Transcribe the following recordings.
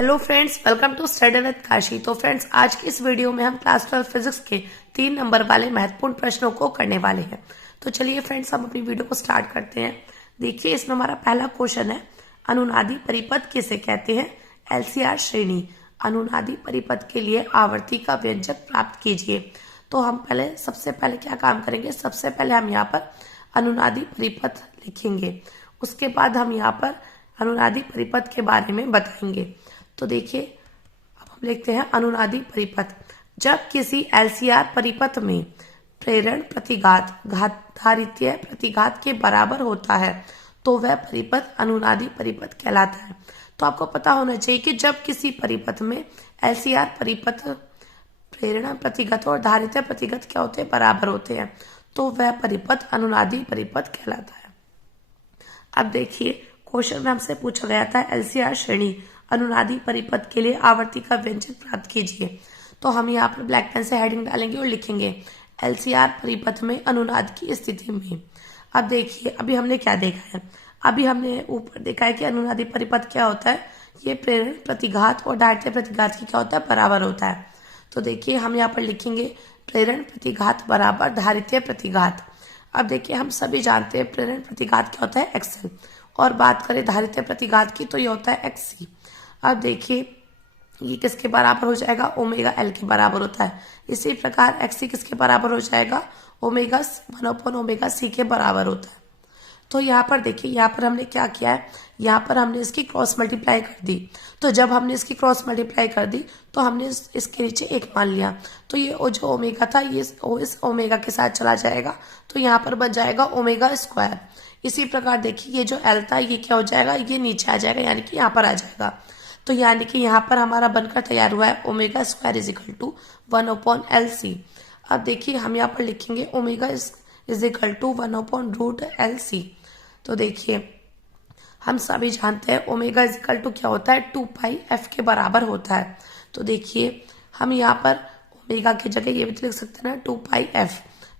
Hello friends, welcome to study with Kashi. तो friends, आज की इस वीडियो में हम क्लास 12 फिजिक्स के 3 नंबर वाले महत्वपूर्ण प्रश्नों को करने वाले हैं। तो चलिए फ्रेंड्स, हम अपनी वीडियो को स्टार्ट करते हैं। देखिए, इसमें हमारा पहला क्वेश्चन है, अनुनादी परिपथ किसे कहते हैं? एलसीआर श्रेणी। अनुनादी परिपथ के लिए आवर्ती का व्यंजक प्राप्त कीजिए। तो हम सबसे पहले क्या काम करेंगे? सबसे पहले हम यहाँ पर अनुनादी परिपथ लिखेंगे। उसके बाद हम यहाँ पर अनुनादी परिपथ के बारे में बताएंगे। तो देखिए, अब हम लिखते हैं अनुनादी परिपथ। जब किसी एलसीआर परिपथ में प्रेरण प्रतिघात धारित्य प्रतिघात के बराबर होता है तो वह परिपथ अनुनादी परिपथ कहलाता है। तो आपको पता होना चाहिए कि जब किसी परिपथ में एलसीआर परिपथ प्रेरण प्रतिघात और धारित्य प्रतिघात क्या होते हैं? बराबर होते हैं, तो वह परिपथ अनुनादी परिपथ कहलाता है। अब देखिए, क्वेश्चन में हमसे पूछा गया था एलसीआर श्रेणी अनुनादी परिपथ के लिए आवर्ती का व्यंजक प्राप्त कीजिए। तो हम यहाँ पर ब्लैक पेन से हेडिंग डालेंगे और लिखेंगे एलसीआर परिपथ में अनुनाद की स्थिति में। अब देखिए, अभी हमने क्या देखा है? अभी हमने ऊपर देखा है कि अनुनादी परिपथ क्या होता है? ये प्रेरण प्रतिघात और धारित्य प्रतिघात की क्या होता है? बराबर होता है। तो देखिए, हम यहाँ पर लिखेंगे प्रेरण प्रतिघात बराबर धारित्य प्रतिघात। अब देखिए, हम सभी जानते हैं प्रेरण प्रतिघात क्या होता है? एक्सएल। और बात करें धारित्य प्रतिघात की तो ये होता है एक्ससी। अब देखिए, ये किसके बराबर हो जाएगा? ओमेगा एल के बराबर होता है। इसी प्रकार एक्ससी किसके बराबर हो जाएगा? ओमेगा 1 ओमेगा सी के बराबर होता है। तो यहाँ पर देखिए, यहाँ पर हमने क्या किया है? यहाँ पर हमने इसकी क्रॉस मल्टीप्लाई कर दी। तो जब हमने इसकी क्रॉस मल्टीप्लाई कर दी तो हमने इसके नीचे 1 मान लिया। तो ये जो ओमेगा था ये इस ओमेगा के साथ चला जाएगा, तो यहाँ पर बन जाएगा ओमेगा स्क्वायर। इसी प्रकार देखिए, ये जो एल था ये क्या हो जाएगा? ये नीचे आ जाएगा, यानी कि यहाँ पर आ जाएगा। तो यानी कि यहाँ पर हमारा बनकर तैयार हुआ है omega square is equal to 1/LC। अब देखिए, हम यहाँ पर लिखेंगे omega is equal to 1/√LC। तो देखिए, हम सभी जानते हैं ओमेगा इज इक्वल टू क्या होता है? 2πf के बराबर होता है। तो देखिए, हम यहाँ पर ओमेगा की जगह ये भी लिख सकते हैं ना, 2πf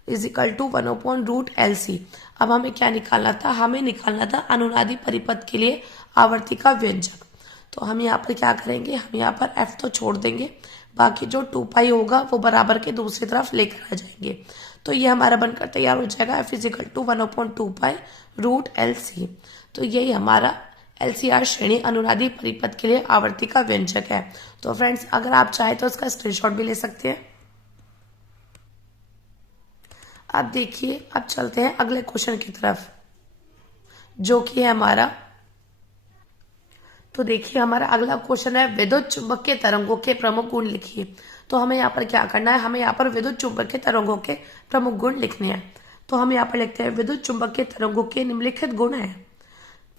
is equal to 1/√LC। अब हमें क्या निकालना था? हमें निकालना था अनुनादी परिपथ के लिए आवर्ती का व्यंजक। तो हम यहाँ पर क्या करेंगे? हम यहाँ पर f तो छोड़ देंगे, बाकी जो 2π होगा वो बराबर के दूसरी तरफ लेकर आ जाएंगे। तो ये हमारा बनकर तैयार हो जाएगा f is equal to 1/2π√LC। तो यही हमारा एलसीआर श्रेणी अनुनादी परिपथ के लिए आवर्ती का व्यंजक है। तो फ्रेंड्स, अगर आप चाहे तो इसका स्क्रीनशॉट भी ले सकते हैं। अब देखिए, अब चलते हैं अगले क्वेश्चन की तरफ, जो कि है हमारा। तो देखिए, हमारा अगला क्वेश्चन है विद्युत चुंबकीय तरंगों के प्रमुख गुण लिखिए। तो हमें यहाँ पर क्या करना है? हमें यहाँ पर विद्युत चुंबकीय तरंगों के प्रमुख गुण लिखने हैं। तो हम यहाँ पर लिखते हैं विद्युत चुंबकीय तरंगों के निम्नलिखित गुण हैं।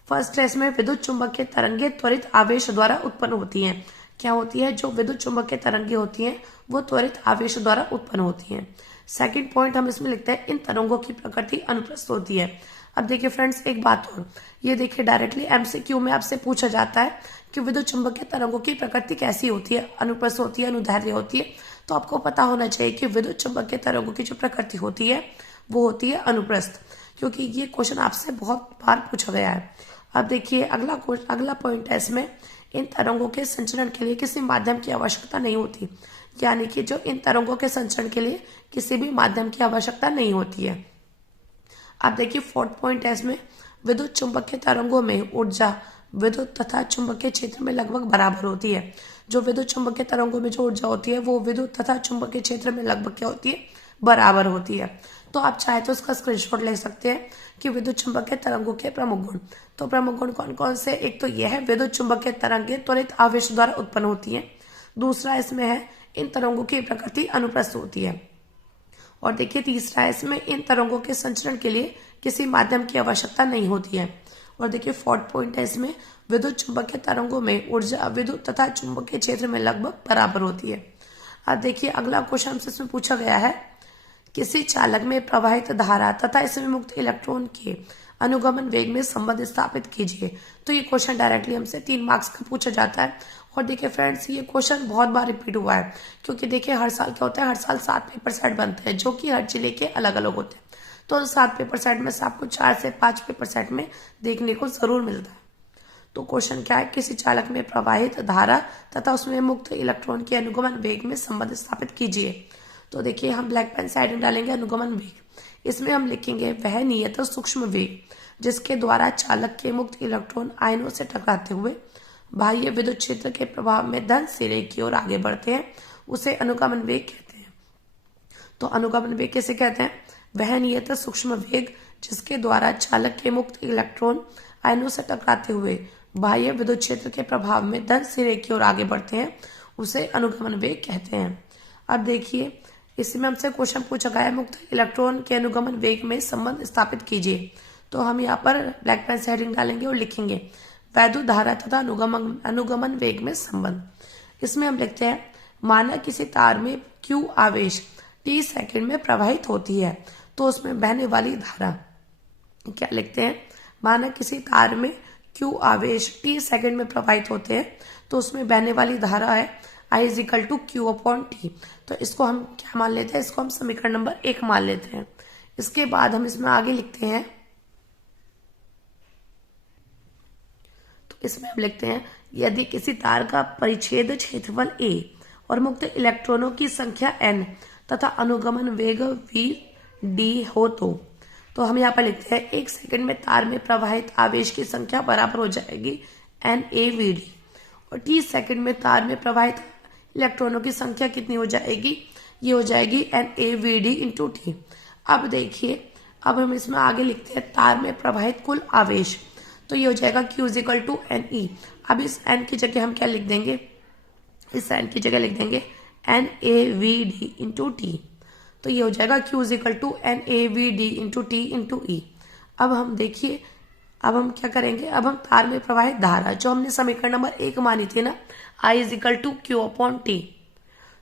फर्स्ट है इसमें विद्युत चुंबकीय तरंगे त्वरित आवेश द्वारा उत्पन्न होती हैं। क्या होती है? जो विद्युत चुंबकीय तरंगे होती हैं वो त्वरित आवेश द्वारा उत्पन्न होती हैं। सेकंड पॉइंट हम इसमें लिखते हैं इन तरंगों की प्रकृति अनुप्रस्थ होती है। अब देखिए फ्रेंड्स, एक बात और, ये देखिए डायरेक्टली एमसीक्यू में आपसे पूछा जाता है कि विद्युत चुंबकीय तरंगों की प्रकृति कैसी होती है? अनुप्रस्थ होती है, अनुदैर्ध्य होती है? तो आपको पता होना चाहिए कि विद्युत चुंबकीय तरंगों की जो प्रकृति होती है वो होती है अनुप्रस्थ, क्योंकि ये क्वेश्चन आपसे बहुत बार पूछा गया है। अब देखिए, अगला पॉइंट है इसमें, इन तरंगों के संचरण के लिए किसी माध्यम की आवश्यकता नहीं होती। यानी कि जो इन तरंगों के संचरण के लिए किसी भी माध्यम की आवश्यकता नहीं होती है। अब देखिए, फोर्थ पॉइंट है इसमें, विद्युत चुंबकीय तरंगों में ऊर्जा विद्युत तथा चुंबकीय क्षेत्र में लगभग बराबर होती है। जो विद्युत चुंबकीय तरंगों में जो ऊर्जा होती है वो विद्युत तथा चुंबकीय क्षेत्र में लगभग क्या होती है? बराबर होती है। तो आप चाहे तो इसका स्क्रीनशॉट ले सकते हैं कि विद्युत चुंबकीय तरंगों के प्रमुख गुण। तो प्रमुख गुण कौन कौन से? एक तो यह है विद्युत चुंबकीय तरंगे त्वरित आवेश द्वारा उत्पन्न होती है। दूसरा इसमें है इन तरंगों की प्रकृति अनुप्रस्थ होती है। और देखिए, तीसरा है इसमें इन तरंगों के संचरण के लिए किसी माध्यम की आवश्यकता नहीं होती है। और देखिए, फोर्थ पॉइंट है इसमें, विद्युत चुंबकीय तरंगों में ऊर्जा विद्युत तथा चुंबकीय क्षेत्र में लगभग बराबर होती है। अब देखिए, अगला क्वेश्चन हमसे इसमें पूछा गया है, किसी चालक में प्रवाहित धारा तथा इसमें मुक्त इलेक्ट्रॉन के अनुगमन वेग में संबंध स्थापित कीजिए। तो ये क्वेश्चन डायरेक्टली हमसे 3 मार्क्स का पूछा जाता है। और देखिए फ्रेंड्स, ये क्वेश्चन बहुत बार रिपीट हुआ है, क्योंकि देखिए हर साल क्या होता है? हर साल 7 पेपर सेट बनते हैं, जो कि हर जिले के अलग अलग होते हैं। तो 7 पेपर सेट में से आपको 4 से 5 पेपर सेट में देखने को जरूर मिलता है। तो क्वेश्चन क्या है, किसी चालक में प्रवाहित धारा तथा उसमें मुक्त इलेक्ट्रॉन के अनुगमन वेग में संबंध स्थापित कीजिए। तो देखिए हम ब्लैक पेन साइड में डालेंगे अनुगमन वेग। इसमें हम लिखेंगे वह नियत सूक्ष्म वेग जिसके द्वारा चालक के मुक्त इलेक्ट्रॉन आयनों से टकराते हुए बाह्य विद्युत क्षेत्र के प्रभाव में धन सिरे की ओर आगे बढ़ते हैं, उसे अनुगमन वेग कहते हैं। तो अनुगमन वेग कैसे कहते हैं, वह नियत सूक्ष्म वेग जिसके द्वारा चालक के मुक्त इलेक्ट्रॉन आयनों से टकराते हुए बाह्य विद्युत क्षेत्र के प्रभाव में धन सिरे की ओर आगे बढ़ते हैं, उसे अनुगमन वेग कहते हैं। अब देखिए इसमें हमसे क्वेश्चन पूछा गया है, मुक्त इलेक्ट्रॉन के अनुगमन वेग में संबंध स्थापित कीजिए। तो हम यहाँ पर ब्लैक पेन से हेडिंग डालेंगे और लिखेंगे वैद्युत धारा तथा अनुगमन वेग में संबंध। इसमें हम लिखते हैं माना किसी तार में Q आवेश t सेकंड में प्रवाहित होती है तो उसमें बहने वाली धारा, क्या लिखते हैं, माना किसी तार में Q आवेश t सेकंड में प्रवाहित होते हैं तो उसमें बहने वाली धारा है I is equal to Q upon T। तो इसको हम क्या मान लेते हैं, इसको हम समीकरण नंबर 1 मान लेते हैं। इसके बाद हम इसमें आगे लिखते हैं, तो इसमें हम लिखते हैं यदि किसी तार का परिच्छेद क्षेत्रफल A और मुक्त इलेक्ट्रॉनों की संख्या N तथा अनुगमन वेग VD हो तो हम यहाँ पर लिखते हैं 1 सेकंड में तार में प्रवाहित आवेश की संख्या बराबर हो जाएगी NaVd और t सेकंड में तार में प्रवाहित इलेक्ट्रॉनों की संख्या कितनी हो जाएगी, ये हो जाएगी NaVd इंटू टी। अब देखिए अब हम इसमें आगे लिखते हैं तार में प्रवाहित कुल आवेश, तो ये हो जाएगा Q is equal to Ne। अब इस N की जगह हम क्या लिख देंगे, इस N की जगह लिख देंगे NaVd इंटू टी। तो ये हो जाएगा Q is equal to NaVd into T into E. अब हम देखिए अब हम क्या करेंगे, अब हम तार में प्रवाहित धारा जो हमने समीकरण नंबर 1 मानी थी ना, I is equal to Q upon T,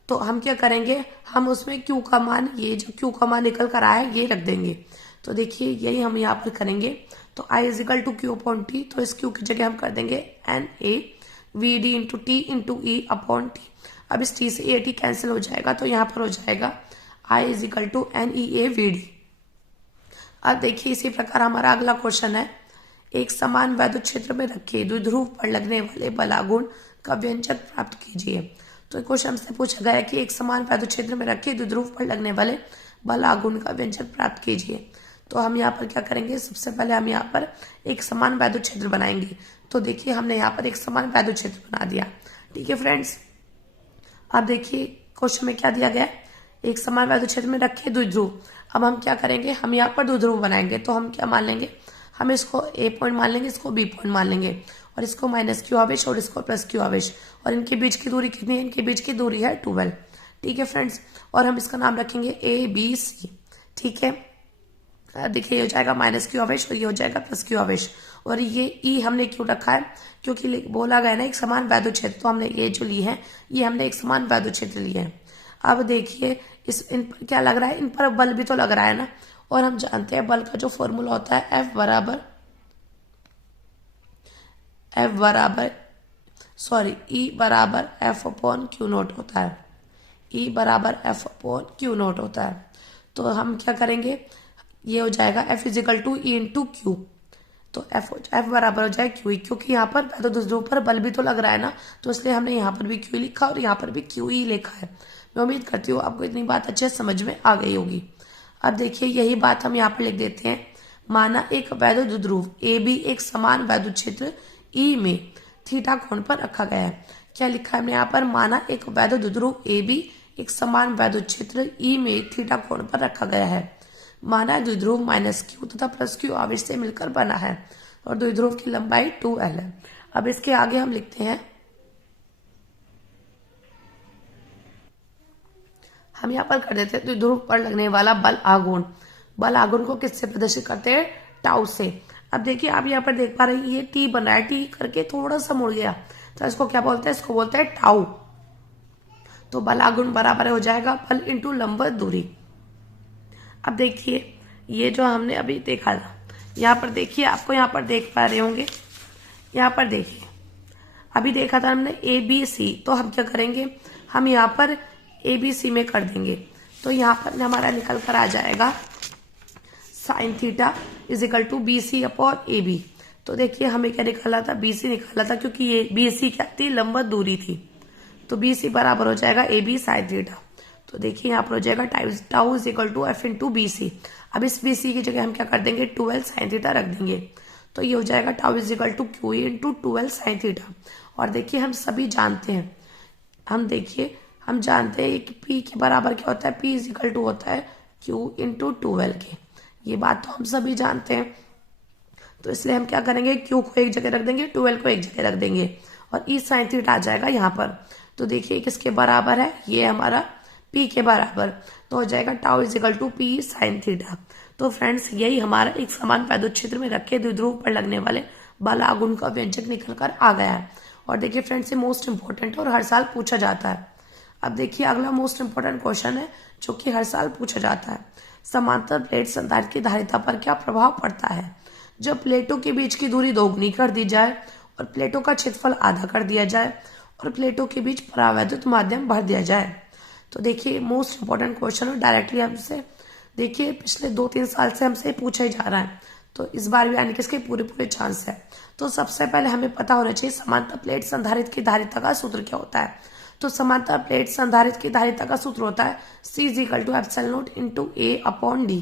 तो हम क्या करेंगे, हम उसमें Q का मान, ये जो Q का मान निकल कर आया है ये रख देंगे। तो देखिए यही हम यहाँ पर करेंगे, तो I is equal to Q upon T, तो इस Q की जगह हम कर देंगे NaVd into T into E upon T. अब इस T से ए टी कैंसिल हो जाएगा, तो यहाँ पर हो जाएगा I is equal to NeaVd। अब देखिए इसी प्रकार हमारा अगला क्वेश्चन है, एक समान वैद्युत क्षेत्र में रखे द्विध्रुव पर लगने वाले बलागुण का व्यंजक प्राप्त कीजिए। तो क्वेश्चन हमसे पूछा गया है कि एक समान वैद्युत क्षेत्र में रखे द्विध्रुव पर लगने वाले बलागुण का व्यंजक प्राप्त कीजिए। तो हम यहाँ पर क्या करेंगे, सबसे पहले हम यहाँ पर एक समान वैद्युत क्षेत्र बनाएंगे। तो देखिए हमने यहाँ पर एक समान वैद्युत क्षेत्र बना दिया, ठीक है फ्रेंड्स। अब देखिए क्वेश्चन में क्या दिया गया है, एक समान वैद्युत क्षेत्र में रखे द्विध्रुव। अब हम क्या करेंगे, हम यहाँ पर द्विध्रुव बनाएंगे, तो हम क्या मान लेंगे, हम इसको A पॉइंट मान लेंगे, इसको B पॉइंट मान लेंगे और इसको माइनस Q आवेश और इसको प्लस Q आवेश, और इनके बीच की दूरी कितनी है, इनके बीच की दूरी है 12, ठीक है फ्रेंड्स। और हम इसका नाम रखेंगे ABC, ठीक है। देखिए ये हो जाएगा माइनस Q आवेश और ये हो जाएगा प्लस Q आवेश। और ये E हमने क्यों रखा है, क्योंकि बोला गया ना एक समान वैद्युत क्षेत्र, तो हमने ये जो ली है ये हमने एक समान वैद्युत क्षेत्र लिए है। अब देखिए इन पर क्या लग रहा है, इन पर बल भी तो लग रहा है ना, और हम जानते हैं बल का जो फॉर्मूला होता है F बराबर E बराबर F अपॉन Q नोट होता है, E बराबर F अपॉन Q नोट होता है। तो हम क्या करेंगे, ये हो जाएगा F is equal to E into Q, तो F बराबर हो जाए Q, क्योंकि यहाँ पर तो दूसरों पर बल भी तो लग रहा है ना, तो इसलिए हमने यहाँ पर भी Q लिखा और यहाँ पर भी QE लिखा है। मैं उम्मीद करती हूँ आपको इतनी बात अच्छे समझ में आ गई होगी। अब देखिए यही बात हम यहाँ पर लिख देते हैं, माना एक वैद्युत द्विध्रुव AB एक समान वैद्युत क्षेत्र E में थीटा कोण पर रखा गया है। क्या लिखा है हमने यहाँ पर, माना एक वैद्युत द्विध्रुव AB एक समान वैद्युत क्षेत्र E में थीटा कोण पर रखा गया है। माना द्विध्रुव माइनस Q तथा प्लस Q आवेश से मिलकर बना है और द्विध्रुव की लंबाई 2L है। अब इसके आगे हम लिखते हैं, हम यहाँ पर कर देते हैं द्विध्रुव पर लगने वाला बल आघूर्ण। बल आघूर्ण को किससे प्रदर्शित करते हैं, टाउ से। अब देखिए आप यहाँ पर देख पा रहे हैं ये T बना है, T करके थोड़ा सा मुड़ गया, तो इसको क्या बोलते हैं, इसको बोलते हैं टाउ। तो बल आघूर्ण बराबर हो जाएगा बल इंटू लंबवत दूरी। अब देखिए ये जो हमने अभी देखा था, यहाँ पर देखिए आपको यहाँ पर देख पा रहे होंगे, यहाँ पर देखिए अभी देखा था हमने ABC, तो हम क्या करेंगे, हम यहाँ पर ABC में कर देंगे। तो यहाँ पर हमारा निकल कर आ जाएगा sine theta is equal to BC upon AB। तो देखिए हमें क्या निकाला था, BC निकाला था, क्योंकि ये BC क्या थी, लंबवत दूरी थी। तो BC बराबर हो जाएगा AB साइन थीटा। तो देखिए यहाँ पर हो जाएगा tau is equal to F into BC। अब इस BC की जगह हम क्या कर देंगे, 12 साइन थीटा रख देंगे। तो ये हो जाएगा tau is equal to Q into 12 sine theta. और देखिए हम सभी जानते हैं, हम जानते हैं कि P के बराबर क्या होता है, P इज इक्वल टू होता है Q इंटू 12 के। ये बात तो हम सभी जानते हैं। तो इसलिए हम क्या करेंगे, Q को एक जगह रख देंगे, 12 को एक जगह रख देंगे, और E साइन थीटा आ जाएगा यहाँ पर। तो देखिए किसके बराबर है, ये हमारा P के बराबर। तो हो जाएगा tau is equal to P sine theta. तो फ्रेंड्स यही हमारा एक समान वैद्युत क्षेत्र में रखे द्विध्रुव पर लगने वाले बल आघूर्ण का व्यंजक निकल कर आ गया है। और देखिए फ्रेंड्स ये मोस्ट इंपोर्टेंट है और हर साल पूछा जाता है। अब देखिए अगला मोस्ट इंपोर्टेंट क्वेश्चन है जो कि हर साल पूछा जाता है। समांतर प्लेट संधारित्र की धारिता पर क्या प्रभाव पड़ता है जब प्लेटों के बीच की दूरी दोगुनी कर दी जाए और प्लेटों का क्षेत्रफल आधा कर दिया जाए और प्लेटों के बीच परावैद्युत माध्यम भर दिया जाए। तो देखिए मोस्ट इंपोर्टेंट क्वेश्चन है, डायरेक्टली हमसे देखिए पिछले 2-3 साल से हमसे पूछा ही जा रहा है। तो इस बार भी आने के इसके पूरे चांस है। तो सबसे पहले हमें पता होना चाहिए समांतर प्लेट संधारित्र की धारिता का सूत्र क्या होता है। तो समांतर प्लेट संधारित्र की धारिता का सूत्र होता है C is equal to epsilon naught into A upon D।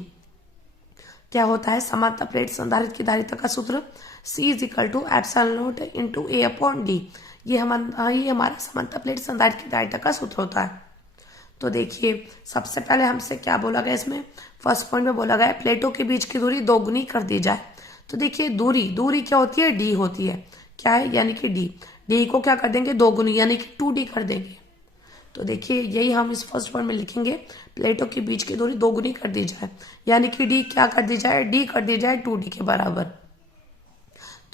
क्या होता है समांतर प्लेट संधारित्र की धारिता का सूत्र, C is equal to epsilon naught into A upon D। ये हमारा समांतर प्लेट संधारित्र की धारिता का सूत्र होता है। तो देखिए सबसे पहले हमसे क्या बोला गया, इसमें फर्स्ट पॉइंट में बोला गया प्लेटों के बीच की दूरी दोगुनी कर दी जाए। तो देखिए दूरी क्या होती है, D होती है। क्या है, यानी कि D को क्या कर देंगे, दोगुनी यानी कि 2D कर देंगे। तो देखिए यही हम इस फर्स्ट पॉइंट में लिखेंगे, प्लेटों के बीच की दूरी दोगुनी कर दी जाए, यानी कि D क्या कर दी जाए, D कर दी जाए 2D के बराबर।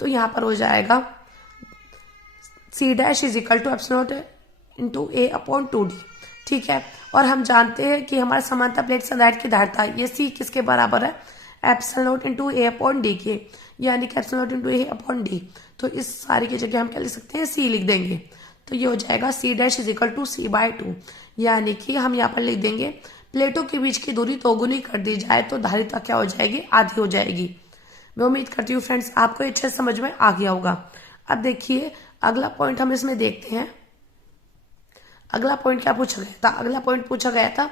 तो यहाँ पर हो जाएगा C dash is equal to epsilon naught into A upon 2D। ठीक है, और हम जानते हैं कि हमारे समांतर प्लेट संधारित्र की धारिता ये C किसके बराबर है, epsilon naught into A upon D के, यानी कि epsilon naught into A upon D। तो इस सारी की जगह हम क्या लिख सकते हैं, C लिख देंगे। तो ये हो जाएगा C dash is equal to C/2, यानी कि हम यहाँ पर लिख देंगे प्लेटों के बीच की दूरी दोगुनी कर दी जाए तो धारिता क्या हो जाएगी, आधी हो जाएगी। मैं उम्मीद करती हूँ फ्रेंड्स आपको अच्छे समझ में आ गया होगा। अब देखिए अगला पॉइंट हम इसमें देखते हैं। अगला पॉइंट क्या पूछा गया था, अगला पॉइंट पूछा गया था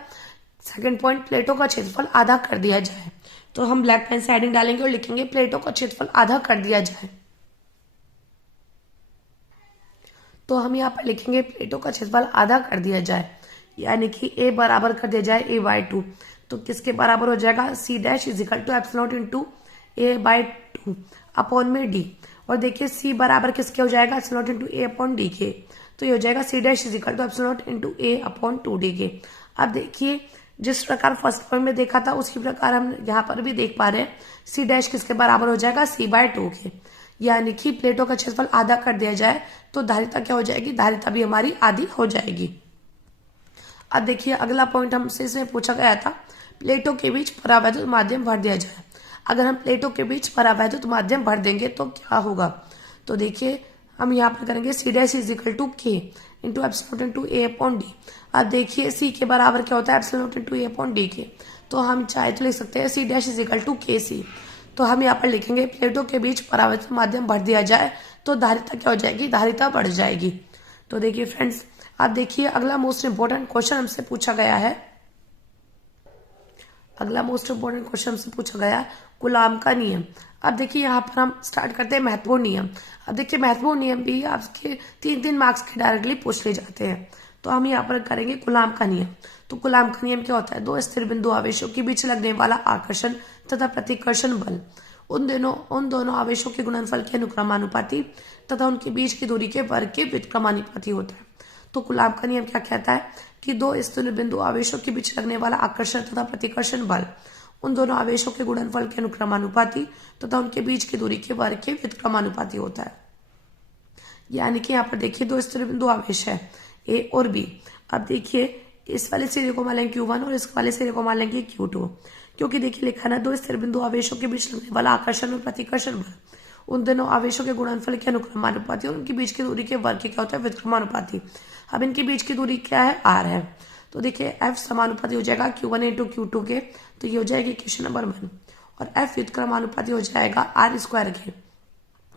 सेकंड पॉइंट, प्लेटों का क्षेत्रफल आधा कर दिया जाए। तो हम ब्लैक पेन से हेडिंग डालेंगे और लिखेंगे प्लेटों का क्षेत्रफल आधा कर दिया जाए। तो हम यहाँ पर लिखेंगे प्लेटों का क्षेत्रफल आधा कर दिया जाए, यानी कि A बराबर कर दिया जाए A/2। तो किसके बराबर हो जाएगा, C dash is equal to epsilon naught into A/2 upon में D। और देखिए C बराबर किसके हो जाएगा, epsilon naught into A upon D के। तो ये हो जाएगा C dash is equal to epsilon naught into A upon 2D के। अब देखिए जिस प्रकार फर्स्ट पॉइंट में देखा था उसी प्रकार हम यहाँ पर भी देख पा रहे हैं, C डैश किसके बराबर हो जाएगा, C/2 के, यानी कि प्लेटों का क्षेत्रफल आधा कर दिया जाए तो धारिता क्या हो जाएगी, धारिता भी हमारी आधी हो जाएगी। अब देखिए अगला पॉइंट हमसे इसमें पूछा गया था, प्लेटों के बीच परावैद्युत माध्यम भर दिया जाए। अगर हम प्लेटों के बीच परावैद्युत माध्यम भर देंगे तो क्या होगा। तो देखिए हम यहाँ पर करेंगे C dash is equal to K into epsilon naught into A upon D। अब देखिए C के बराबर क्या होता है, epsilon naught into A upon D के। तो हम चाहे तो लिख सकते हैं C dash is equal to KC। तो हम यहाँ पर लिखेंगे प्लेटों के बीच परावैद्युत माध्यम भर दिया जाए तो धारिता क्या हो जाएगी, धारिता बढ़ जाएगी। तो देखिए फ्रेंड्स अब देखिए अगला मोस्ट इंपोर्टेंट क्वेश्चन हमसे पूछा गया है, अगला मोस्ट इंपोर्टेंट क्वेश्चन हमसे पूछा गया है कूलाम का नियम। अब देखिए यहाँ पर हम स्टार्ट करते हैं महत्वपूर्ण नियम। अब देखिए महत्वपूर्ण नियम भी आपके 3-3 मार्क्स के डायरेक्टली पूछ ले जाते हैं। तो हम यहाँ पर करेंगे कूलाम का नियम। तो कूलाम का नियम क्या होता है, दो स्थिर बिंदु आवेशों के बीच लगने वाला आकर्षण तथा प्रतिकर्षण बल उन दोनों आवेशों के गुणनफल के अनुक्रमानुपाती तथा उनके बीच की दूरी के वर्ग के व्युत्क्रमानुपाती होता है। तो कूलाम का नियम क्या कहता है कि दो स्थिर बिंदु आवेशों के बीच लगने वाला आकर्षण तथा प्रतिकर्षण बल उन दोनों आवेशों के गुणनफल के अनुक्रमानुपाती तथा उनके बीच की दूरी के वर्ग के व्युत्क्रमानुपाती होता है। यानी कि यहाँ पर देखिए दो स्थिर बिंदु आवेश है A और B। अब देखिए इस वाले सिरे को मान लेंगे Q1 और इस वाले सिरे को मान लेंगे Q2, क्योंकि देखिए लिखा ना दो स्थिर बिंदु आवेशों के बीच लगने वाला आकर्षण और प्रतिकर्षण बल उन दोनों आवेशों के गुणनफल के अनुक्रमानुपाती और उनके बीच की दूरी के वर्ग के क्या होता है, व्युत्क्रमानुपाती। अब इनके बीच की दूरी क्या है, R है। तो देखिए F समानुपाती हो जाएगा Q1 इंटू Q2 के, तो ये हो जाएगी इक्वेशन नंबर 1, और F व्युत्क्रमानुपाती हो जाएगा R स्क्वायर के।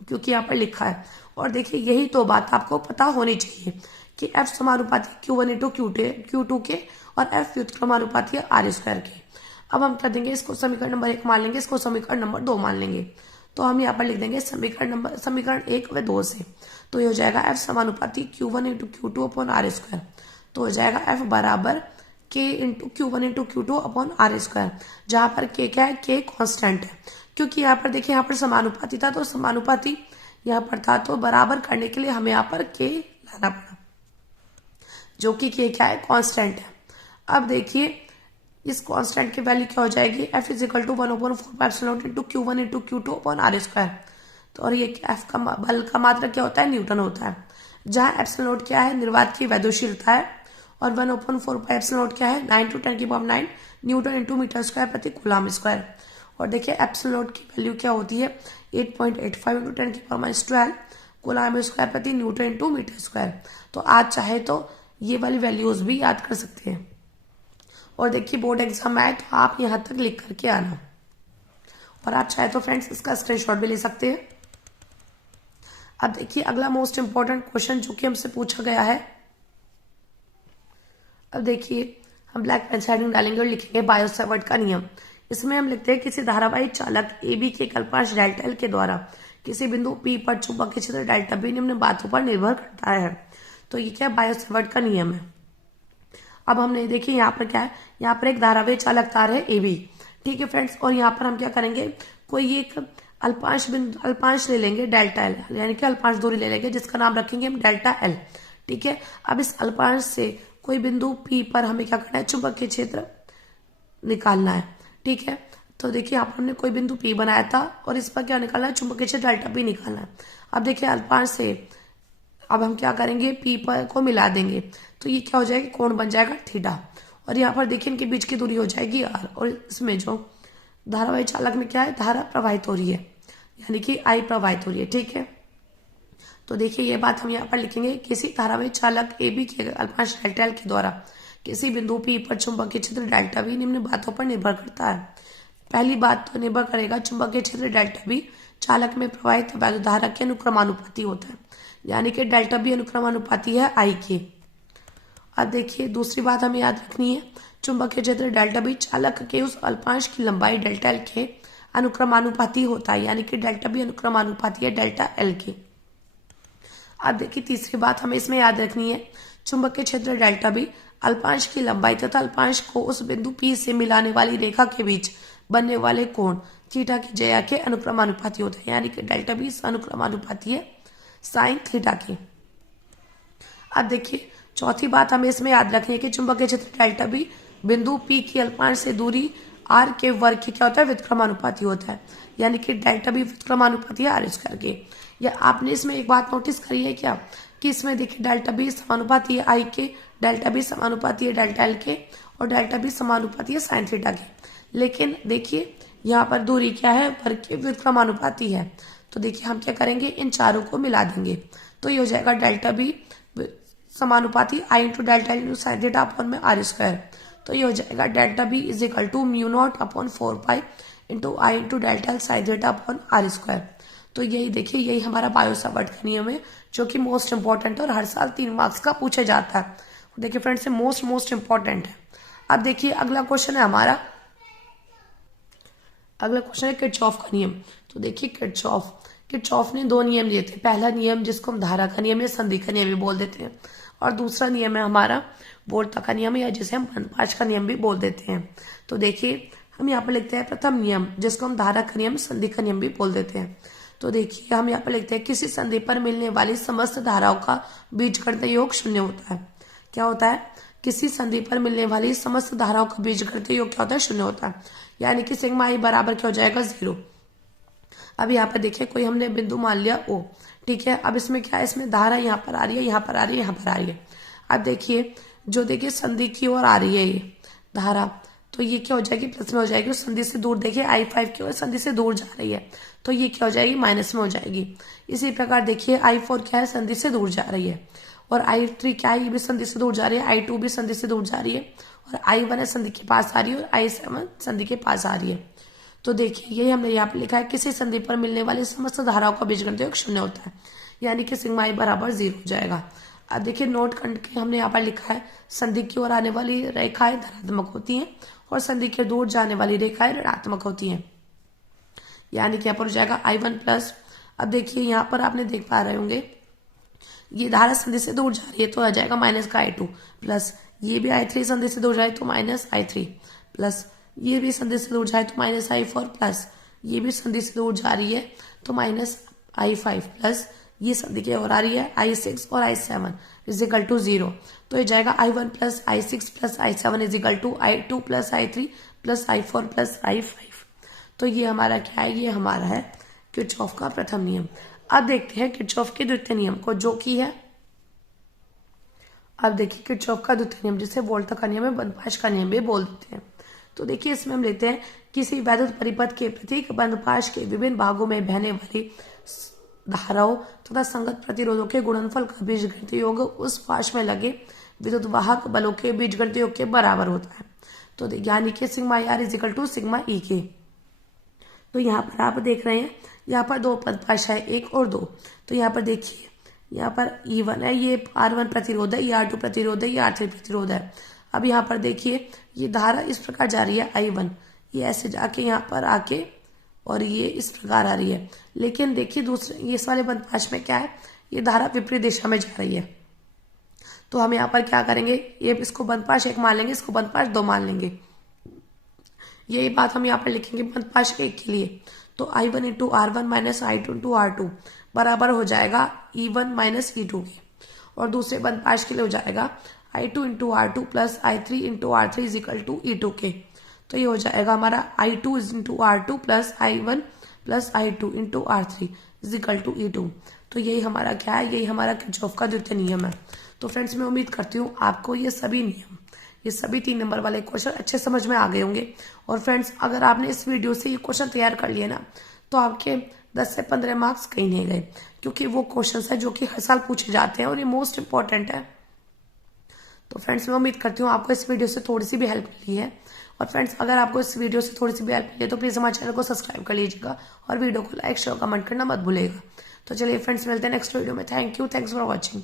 क्योंकि यहाँ पर लिखा है। और देखिए यही तो बात आपको पता होनी चाहिए कि एफ समानुपाती Q1 इंटू Q2 के और एफ व्युत्क्रमानुपाती है R स्क्वायर के। अब हम कर देंगे इसको समीकरण नंबर 1 मान लेंगे, इसको समीकरण नंबर 2 मान लेंगे। तो हम यहाँ पर लिख देंगे समीकरण 1 व 2 से। तो ये हो जाएगा एफ समानुपाती Q1 into Q2 upon R square. तो हो जाएगा एफ बराबर K into Q1 into Q2 upon R square, जहां पर K क्या है, K कॉन्स्टेंट है। क्योंकि यहाँ पर देखिए यहाँ पर समानुपाती था, तो समानुपाती यहाँ पर था, तो बराबर करने के लिए हमें यहाँ पर K लाना पड़ा, जो कि K क्या है, कांस्टेंट है। अब देखिए इस कांस्टेंट की वैल्यू क्या हो जाएगी, F is equal to 1/4 into Q1 into Q2 upon R square. तो और ये F का बल का मात्रक क्या होता है, न्यूटन होता है। जहां एप्सिलॉन नॉट क्या है, निर्वात की वैद्युशीलता है, और 1/4 एप्सिलॉन नॉट क्या है, 9 × 10⁹ न्यूटन इंटू मीटर स्क्वायर प्रति कूलम स्क्वायर। और देखिए एप्सिलॉन नॉट की वैल्यू क्या होती है, 8.85 इंटू 10⁻12 कूलम स्क्वायर प्रति न्यूटन इंटू मीटर स्क्वायर। तो आज चाहे तो ये वाली वैल्यूज भी याद कर सकते हैं। और देखिए बोर्ड एग्जाम में आए तो आप यहां तक लिख करके आना, और आप चाहे तो फ्रेंड्स इसका स्क्रीनशॉट भी ले सकते हैं। अब देखिए अगला मोस्ट इंपॉर्टेंट क्वेश्चन जो कि हमसे पूछा गया है। अब देखिए हम ब्लैक पेन से डालेंगे और लिखेंगे बायो सेवर्ट का नियम। इसमें हम लिखते हैं किसी धारावाही चालक ए बी के कल्पांश डेल्टा एल के द्वारा किसी बिंदु पी पर चुंबकीय क्षेत्र डेल्टा बी निम्न बातों पर निर्भर करता है। तो ये क्या बायो सेवर्ट का नियम है। अब हमने देखिए यहाँ पर क्या है, यहाँ पर एक धारावाही चालक तार है ए बी, ठीक है फ्रेंड्स। और यहाँ पर हम क्या करेंगे, कोई एक अल्पांश ले लेंगे डेल्टा एल, यानी कि अल्पांश दूरी ले लेंगे जिसका नाम रखेंगे हम डेल्टा एल, ठीक है। अब इस अल्पांश से कोई बिंदु पी पर हमें क्या करना है, चुंबकीय क्षेत्र निकालना है, ठीक है। तो देखिए यहाँ पर हमने कोई बिंदु पी बनाया था और इस पर क्या निकालना है, चुंबकीय क्षेत्र डेल्टा पी निकालना है। अब देखिए अल्पांश से अब हम क्या करेंगे, पी पर को मिला देंगे, तो ये क्या हो जाएगा, कोण बन जाएगा थीटा। और यहाँ पर देखिए इनके बीच की दूरी हो जाएगी आर, और इसमें जो धारावाही चालक में क्या है, धारा प्रवाहित हो रही है, यानी कि आई प्रवाहित हो रही है, ठीक है। तो देखिए ये बात हम यहाँ पर लिखेंगे, किसी धारावाही चालक ए बी के अल्पांश डेल्टा एल के द्वारा किसी बिंदु पी पर चुंबकीय क्षेत्र डेल्टा बी निम्न बातों पर निर्भर करता है। पहली बात तो निर्भर करेगा, चुंबकीय क्षेत्र डेल्टा बी चालक में प्रवाहित वैद्युत धारा के अनुक्रमानुपाती होता है, यानी कि डेल्टा बी अनुक्रमानुपाती है आई के। अब देखिए दूसरी बात हमें याद रखनी है, चुंबकीय क्षेत्र डेल्टा बी चालक के उस अल्पांश की लंबाई डेल्टा एल के अनुक्रमानुपाती होता है, यानी कि डेल्टा बी अनुक्रमानुपाती है डेल्टा एल के। अब देखिए तीसरी बात हमें इसमें याद रखनी है, चुंबकीय क्षेत्र डेल्टा बी अल्पांश की लंबाई तथा अल्पांश को उस बिंदु पी से मिलाने वाली रेखा के बीच बनने वाले कोण थीटा की ज्या के अनुक्रमानुपाती होता है, यानी कि डेल्टा बी अनुक्रमानुपाती है साइन थीटा की। अब देखिए चौथी बात हमें इसमें याद रखनी है कि चुंबकीय क्षेत्र डेल्टा बी बिंदु पी की अल्पांश से दूरी आर के वर्ग की क्या होता है, व्युत्क्रमानुपाती होता है, यानी कि डेल्टा बी व्युत्क्रमानुपाती है आर स्क्वायर के। या आपने इसमें एक बात नोटिस करी है क्या, कि इसमें देखिए डेल्टा बी समानुपाती है आई के, डेल्टा बी समानुपाती है डेल्टा एल के, और डेल्टा बी समानुपाती है साइन थीटा के। लेकिन देखिए यहाँ पर दूरी क्या है, वर्ग के व्युत्क्रमानुपाती है। तो देखिए हम क्या करेंगे, इन चारों को मिला देंगे, तो ये हो जाएगा डेल्टा बी समानुपाती I into delta L into sine theta upon में आर स्क्वायर। तो ये हो जाएगा delta B is equal to mu naught upon 4 into I into delta L sine theta upon R square. तो यही देखिए यही हमारा बायो सेवर्ट का नियम है, जो कि मोस्ट इंपॉर्टेंट है और हर साल 3 मार्क्स का पूछा जाता है। देखिए फ्रेंड्स मोस्ट इंपॉर्टेंट है। अब देखिए अगला क्वेश्चन है हमारा, अगला क्वेश्चन है किरचॉफ का नियम। तो देखिए किरचॉफ ने 2 नियम दिए थे। पहला नियम जिसको हम धारा का नियम या संधि का नियम भी बोल देते हैं, और दूसरा नियम है हमारा वोल्टा का नियम, या जिसे हम बर्नौली का नियम भी बोल देते हैं। तो देखिए हम यहाँ पर लिखते हैं प्रथम नियम, जिसको हम धारा का नियम संधि का नियम भी बोल देते हैं। तो देखिए हम यहाँ पर लिखते हैं, किसी संधि पर मिलने वाली समस्त धाराओं का बीजगणित योग 0 होता है। क्या होता है, किसी संधि पर मिलने वाली समस्त धाराओं का बीजगणित योग क्या होता है, 0 होता है, यानी कि सिग्मा आई बराबर क्या हो जाएगा, 0। अब यहाँ पर देखिए कोई हमने बिंदु मान लिया ओ, ठीक है। अब इसमें क्या है, इसमें धारा यहाँ पर आ रही है, यहाँ पर आ रही है, यहाँ पर आ रही है। अब देखिए जो देखिए संधि की ओर आ रही है ये धारा, तो ये क्या हो जाएगी, प्लस में हो जाएगी। संधि से दूर देखिए I5 की ओर संधि से दूर जा रही है, तो ये क्या हो जाएगी, माइनस में हो जाएगी। इसी प्रकार देखिए I4 क्या है, संधि से दूर जा रही है, और I3 क्या है, ये भी संधि से दूर जा रही है, I2 भी संधि से दूर जा रही है, और I1 है संधि के पास आ रही है, और I7 संधि के पास आ रही है। तो देखिए यही हमने यहाँ पे लिखा है, किसी संधि पर मिलने वाली समस्त धाराओं का बीजगणितीय योग शून्य होता है, यानी कि सिग्मा आई बराबर 0 हो जाएगा। अब देखिए नोट करके हमने यहाँ पर लिखा है, संधि की ओर आने वाली रेखाएं धनात्मक होती हैं और संधि के दूर जाने वाली रेखाएं ऋणात्मक होती हैं, यानी कि यहाँ पर हो जाएगा I1 प्लस। अब देखिए यहाँ पर आपने देख पा रहे होंगे ये धारा संधि से दूर जा रही है तो आ जाएगा माइनस का I2 प्लस, ये भी I3 संधि से दूर जाए तो माइनस I3 प्लस, ये भी संधि से दूर जाए तो माइनस I4 प्लस, ये भी संधि से दूर जा रही है तो माइनस I5 प्लस, ये संधि की ओर आ रही है I6 और I7 इज इक्वल टू 0। तो ये जाएगा I1 plus I6 plus I7 is equal to I2 plus I3 plus I4 plus I5। तो ये हमारा क्या है, ये हमारा है किरचॉफ का प्रथम नियम। अब देखते हैं किरचॉफ के द्वितीय नियम को, जो कि है, अब देखिए किरचॉफ का द्वितीय नियम जिसे वोल्टा का नियम है, बंधपाश का नियम भी बोल देते हैं। तो देखिए इसमें हम लेते हैं, किसी वैद्युत परिपथ के प्रत्येक बंधपाश के विभिन्न भागों में बहने वाली धाराओं तथा संगत प्रतिरोधों के गुणनफल का बीजगणितीय योग उस पाश में लगे विद्युत वाहक बलों के बीजगणितीय योग के बराबर होता है। तो यानी कि sigma R is equal to sigma E के। तो यहाँ पर आप देख रहे हैं, यहाँ पर दो बंधपाश है, 1 और 2। तो यहाँ पर देखिए, यहाँ पर E1 है, ये R1 प्रतिरोध है, ये R2 प्रतिरोध है, ये R3 प्रतिरोध है। अब यहाँ पर देखिए ये धारा इस प्रकार जा रही है I1, ये ऐसे जाके यहाँ पर आके और ये इस प्रकार आ रही है। लेकिन देखिए दूसरे इस वाले बंधपाश में क्या है, ये धारा विपरीत दिशा में जा रही है। तो हम यहाँ पर क्या करेंगे, ये इसको बंधपाश 1 मान लेंगे, इसको बंधपाश 2 मान लेंगे। यही बात हम यहाँ पर लिखेंगे बंधपाश 1 के लिए। तो I1 into R1 minus I2 into R2 बराबर हो जाएगा E1 माइनस E2 के, और दूसरे बंधपाश के लिए हो जाएगा I2 into R2 plus I3 into R3 is equal to E2 के। तो ये हो जाएगा हमारा I2 into R2 plus I1 plus I2 into R3 is equal to E2। तो यही हमारा क्या है, यही हमारा किरचॉफ का द्वितीय नियम है। तो फ्रेंड्स मैं उम्मीद करती हूँ आपको ये सभी नियम, ये सभी 3 नंबर वाले क्वेश्चन अच्छे समझ में आ गए होंगे। और फ्रेंड्स अगर आपने इस वीडियो से ये क्वेश्चन तैयार कर लिए ना, तो आपके 10 से 15 मार्क्स कहीं नहीं गए, क्योंकि वो क्वेश्चन है जो कि हर साल पूछे जाते हैं और ये मोस्ट इंपॉर्टेंट है। तो फ्रेंड्स मैं उम्मीद करती हूँ आपको इस वीडियो से थोड़ी सी भी हेल्प मिली है। और फ्रेंड्स अगर आपको इस वीडियो से थोड़ी सी भी हेल्प मिली है तो प्लीज़ हमारे चैनल को सब्सक्राइब कर लीजिएगा और वीडियो को लाइक शेयर कमेंट करना मत भूलिएगा। तो चलिए फ्रेंड्स मिलते हैं नेक्स्ट वीडियो में। Thank you, thanks for watching.